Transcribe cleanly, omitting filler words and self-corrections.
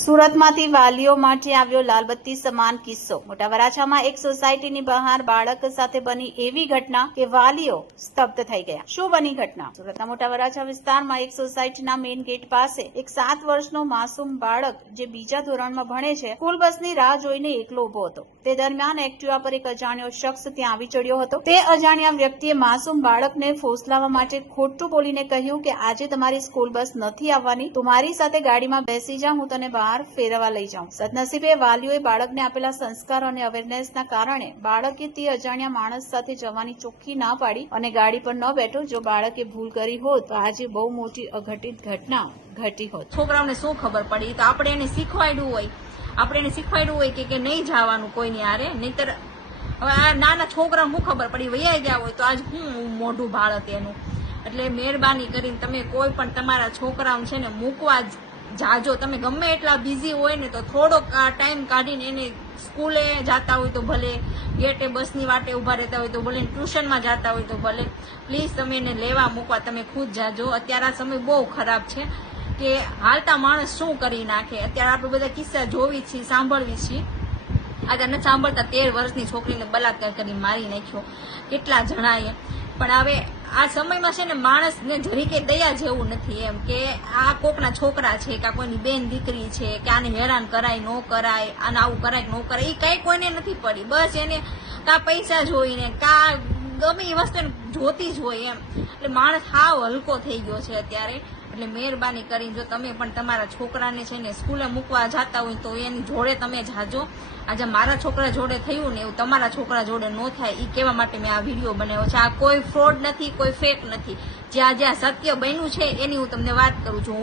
સુરતમાંથી વાલીઓ માટે આવ્યો લાલબત્તી સમાન કિસ્સો। મોટા વરાછામાં એક સોસાયટીની બહાર બાળક સાથે બની એવી ઘટના કે વાલીઓ સ્તબ્ધ થઈ ગયા। શું બની ઘટના? સુરતના મોટા વરાછા વિસ્તારમાં એક સોસાયટીના મેઇન ગેટ પાસે એક 7 વર્ષનો માસૂમ બાળક જે બીજા ધોરણમાં ભણે છે, સ્કૂલ બસની રાહ જોઈને એકલો ઉભો હતો। તે દરમિયાન એક્ટિવા પર એક અજાણ્યો શખ્સ ત્યાં આવી ચડ્યો હતો। તે અજાણ્યા વ્યક્તિએ માસૂમ બાળકને ફોસલાવવા માટે ખોટું બોલીને કહ્યું કે આજે તમારી સ્કૂલ બસ નથી આવવાની, તું મારી સાથે ગાડીમાં બેસી જા, હું તને બહાર ફેરવા લઈ જાઉં। સદનસીબે વાલીઓએ બાળકને આપેલા સંસ્કાર અને અવેરનેસના કારણે બાળકે તે અજાણ્યા માણસ સાથે જવાની ચોખ્ખી ના પાડી અને ગાડી પર ન બેઠો। જો બાળકે ભૂલ કરી હોત તો આજે બહુ મોટી અઘટિત ઘટના ઘટી હોત। છોકરાઓને શું ખબર પડી? તો આપણે એને શીખવાડ્યું હોય કે નહીં જવાનું કોઈની હારે, નહીતર હવે આ નાના છોકરાને શું ખબર પડી? વૈયા ગયા હોય તો આજ હું મોઢું ભાળત એનું। એટલે મહેરબાની કરીને તમે કોઈ પણ તમારા છોકરાઓને છે ને મૂકવા જાજો। તમે ગમે એટલા બિઝી હોય ને તો થોડોક ટાઈમ કાઢીને એને સ્કૂલે જતા હોય તો ભલે, ગેટે બસની વાટે ઉભા રહેતા હોય તો ભલે, ટ્યુશનમાં જતા હોય તો ભલે, પ્લીઝ તમે એને લેવા મૂકવા તમે ખુદ જાજો। અત્યારે આ સમય બહુ ખરાબ છે કે હાલતા માણસ શું કરી નાખે। અત્યારે આપણે બધા કિસ્સા જોવી છીએ, સાંભળવી છીએ। આજે નથી સાંભળતા 13 વર્ષની છોકરીને બલાત્કાર કરી મારી નાખ્યો, કેટલા જણાએ। પણ હવે આ સમયમાં છે ને માણસને જરીકે દયા જેવું નથી એમ કે આ કોકના છોકરા છે કે કોઈની બેન દીકરી છે કે આને હેરાન કરાય ન કરાય, આને આવું કરાય ન કરાય, એ કઈ કોઈને નથી પડી। બસ એને કા પૈસા જોઈને કા ગમે એ વસ્તુ જોતી જ હોય એમ। એટલે માણસ હાવ હલકો થઈ ગયો છે અત્યારે। એટલે મહેરબાની કરીને જો તમે પણ તમારા છોકરાને છે ને સ્કૂલે મૂકવા જતા હોય તો એની જોડે તમે જાજો। આજે મારા છોકરા જોડે થયું ને એવું તમારા છોકરા જોડે ન થાય એ કહેવા માટે મેં આ વિડીયો બનાવ્યો છે। આ કોઈ ફ્રોડ નથી, કોઈ ફેક નથી। જ્યાં જ્યાં સત્ય બન્યું છે એની હું તમને વાત કરું છું।